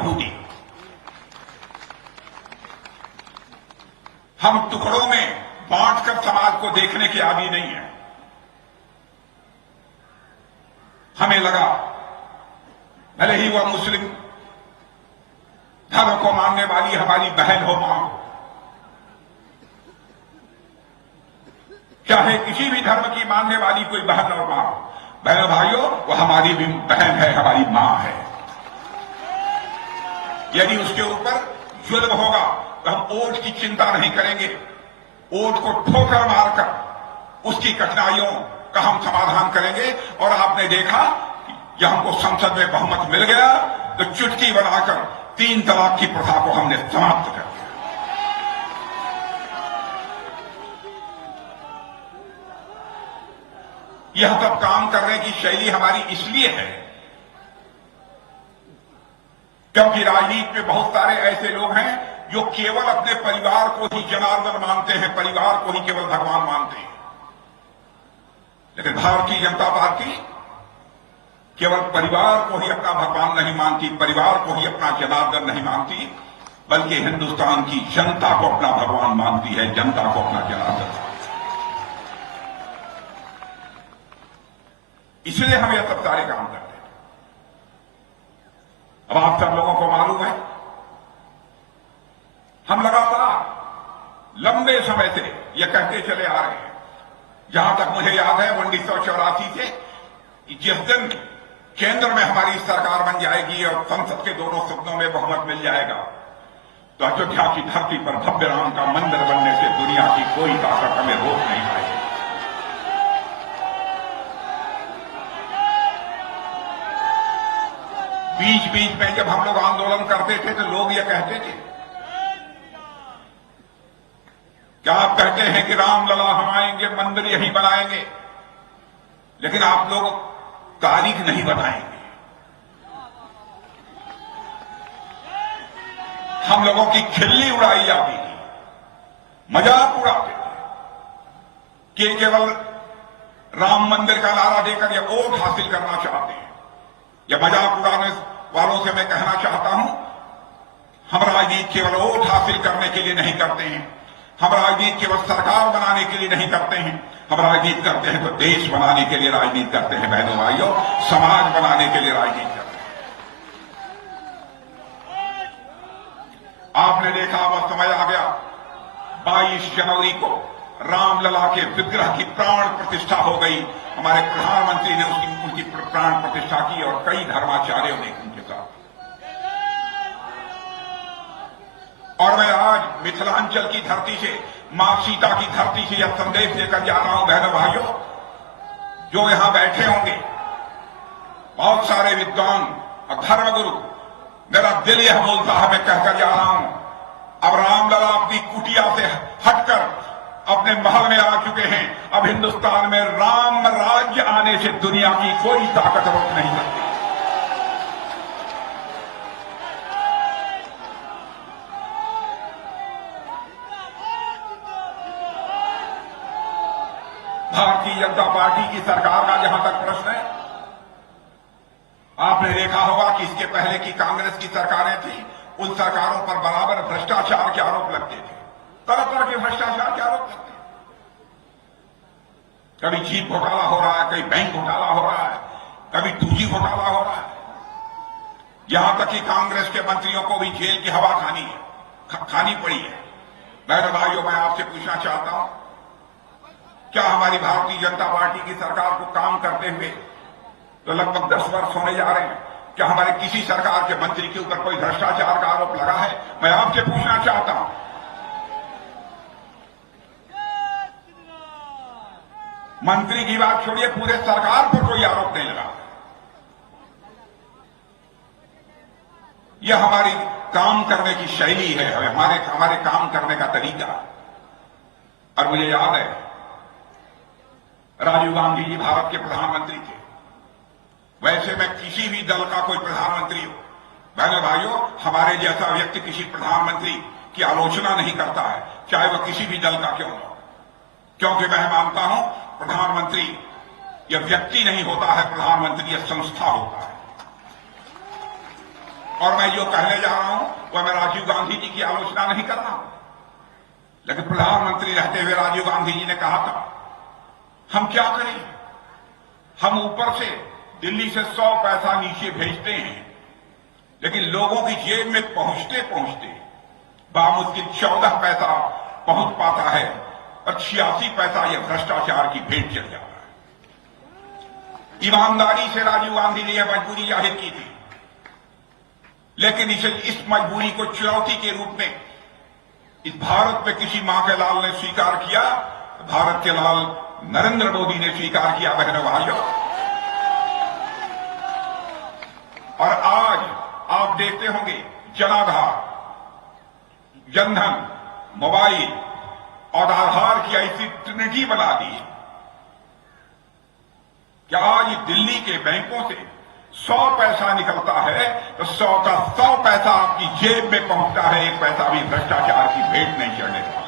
यहूदी। हम टुकड़ों में बांटकर समाज को देखने के आदी नहीं है। हमें लगा भले ही वह मुस्लिम धर्म को मानने वाली हमारी बहन हो, मां हो, चाहे किसी भी धर्म की मानने वाली कोई बहन और मां हो, बहनों भाइयों, वो हमारी भी बहन है, हमारी मां है। यदि उसके ऊपर जुल्म होगा तो हम वोट की चिंता नहीं करेंगे, वोट को ठोकर मारकर उसकी कठिनाइयों का हम समाधान करेंगे। और आपने देखा कि हमको संसद में बहुमत मिल गया तो चुटकी बनाकर 3 तलाक की प्रथा को हमने समाप्त कर दिया। यह सब काम करने की शैली हमारी इसलिए है क्योंकि राजनीति में बहुत सारे ऐसे लोग हैं जो केवल अपने परिवार को ही जनार्दन मानते हैं, परिवार को ही केवल भगवान मानते हैं। लेकिन भारतीय जनता पार्टी केवल परिवार को ही अपना भगवान नहीं मानती, परिवार को ही अपना जनार्दन नहीं मानती, बल्कि हिंदुस्तान की जनता को अपना भगवान मानती है, जनता को अपना जनार्दन मानती है। इसलिए हम यह सब सारे काम करते हैं। अब आप सब लोगों को मालूम है, हम लगातार लंबे समय से यह कहते चले आ रहे हैं, जहां तक मुझे याद है 1984 से, कि जिस दिन केंद्र में हमारी सरकार बन जाएगी और संसद के दोनों सदनों में बहुमत मिल जाएगा तो अयोध्या की धरती पर भव्य राम का मंदिर बनने से दुनिया की कोई ताकत हमें रोक नहीं पाएगी। बीच बीच में जब हम लोग आंदोलन करते थे तो लोग ये कहते थे, क्या आप कहते हैं कि रामलला हम आएंगे, मंदिर यहीं बनाएंगे, लेकिन आप लोग तारीख नहीं बताएंगे। हम लोगों की खिल्ली उड़ाई जाती थी, मजाक उड़ाते थे कि केवल राम मंदिर का नारा देकर ये वोट हासिल करना चाहते हैं। या मजाक उड़ाने वालों से मैं कहना चाहता हूं, हम राजनीति केवल वोट हासिल करने के लिए नहीं करते हैं, हम राजनीति केवल सरकार बनाने के लिए नहीं करते हैं, हम राजनीति करते हैं तो देश बनाने के लिए राजनीति करते हैं। बहनों भाइयों, समाज बनाने के लिए राजनीति करते हैं। आपने देखा वह समय आ गया, 22 जनवरी को रामलला के विग्रह की प्राण प्रतिष्ठा हो गई। हमारे प्रधानमंत्री ने उनकी प्राण प्रतिष्ठा की और कई धर्माचार्यों ने उनके साथ। और मैं आज मिथिलांचल की धरती से, मां सीता की धरती से यह संदेश देकर जा रहा हूं, बहनों भाइयों, जो यहां बैठे होंगे बहुत सारे विद्वान और धर्मगुरु, मेरा दिल यह बोलता है, मैं कहकर जा रहा हूं, अब रामलला अपनी कुटिया से हटकर अपने महल में आ चुके हैं। अब हिंदुस्तान में राम राज्य आने से दुनिया की कोई ताकत रोक नहीं सकती। भारतीय जनता पार्टी की सरकार का जहां तक प्रश्न है, आपने देखा होगा कि इसके पहले की कांग्रेस की सरकारें थी, उन सरकारों पर बराबर भ्रष्टाचार के आरोप लगते थे, तरह तरह के भ्रष्टाचार के आरोप लगते। कभी जीप घोटाला हो रहा है, कभी बैंक घोटाला हो रहा है, कभी 2G घोटाला हो रहा है। यहां तक कि कांग्रेस के मंत्रियों को भी जेल की हवा खानी पड़ी है। बहनों भाइयों, मैं आपसे पूछना चाहता हूं, क्या हमारी भारतीय जनता पार्टी की सरकार को काम करते हुए तो लगभग 10 वर्ष होने जा रहे हैं, क्या हमारे किसी सरकार के मंत्री के ऊपर कोई भ्रष्टाचार का आरोप लगा है? मैं आपसे पूछना चाहता हूं। मंत्री की बात छोड़िए, पूरे सरकार पर कोई आरोप नहीं लगा। यह हमारी काम करने की शैली है, हमारे काम करने का तरीका। और मुझे याद है, राजीव गांधी जी भारत के प्रधानमंत्री थे। वैसे मैं किसी भी दल का कोई प्रधानमंत्री हो, बहनों भाइयों, हमारे जैसा व्यक्ति किसी प्रधानमंत्री की आलोचना नहीं करता है, चाहे वह किसी भी दल का क्यों हो, क्योंकि मैं मानता हूं प्रधानमंत्री यह व्यक्ति नहीं होता है, प्रधानमंत्री यह संस्था होता है। और मैं जो कहने जा रहा हूं वह मैं राजीव गांधी जी की आलोचना नहीं कर रहा हूं, लेकिन प्रधानमंत्री रहते हुए राजीव गांधी जी ने कहा था हम क्या करें, हम ऊपर से दिल्ली से 100 पैसा नीचे भेजते हैं, लेकिन लोगों की जेब में पहुंचते पहुंचते बामुश्किल 14 पैसा पहुंच पाता है और 86 पैसा यह भ्रष्टाचार की भेंट चढ़ जाता है। ईमानदारी से राजीव गांधी ने यह मजबूरी जाहिर की थी, लेकिन इस मजबूरी को चुनौती के रूप में इस भारत में किसी मां के लाल ने स्वीकार किया, भारत के लाल नरेंद्र मोदी ने स्वीकार किया। बहनों भाइयों, और आज आप देखते होंगे जनाधार, जनधन, मोबाइल और आधार की ऐसी ट्रिनिटी बना दी कि आज दिल्ली के बैंकों से 100 पैसा निकलता है तो 100 का 100 पैसा आपकी जेब में पहुंचता है, एक पैसा भी भ्रष्टाचार की भेंट नहीं चढ़ने देता।